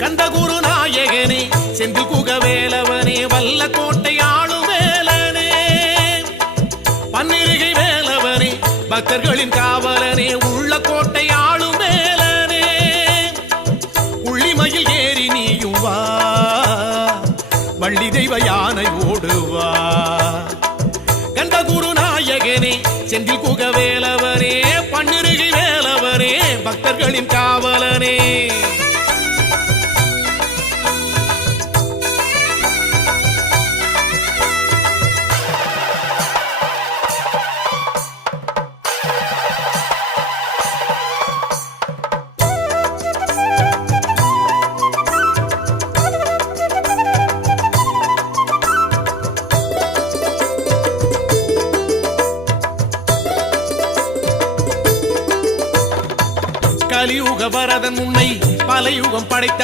கந்தகுரு நாயகனே செந்தில் குகவேலவனே வல்ல கோட்டை ஆளும் வேலனே பன்னிருகை வேலவனே பக்தர்களின் காவலனே உள்ள கோட்டை ஆளும் வேலனே உள்ளிமயில் ஏறி நீயும் வா வள்ளி தெய்வ யானை ஓடுவா கந்தகுரு நாயகனே செந்தில் குகவேலவனே பன்னிருகை வேலவனே பக்தர்களின் காவலனே கலியுக வரதன் உன்னை பல யுகம் படைத்த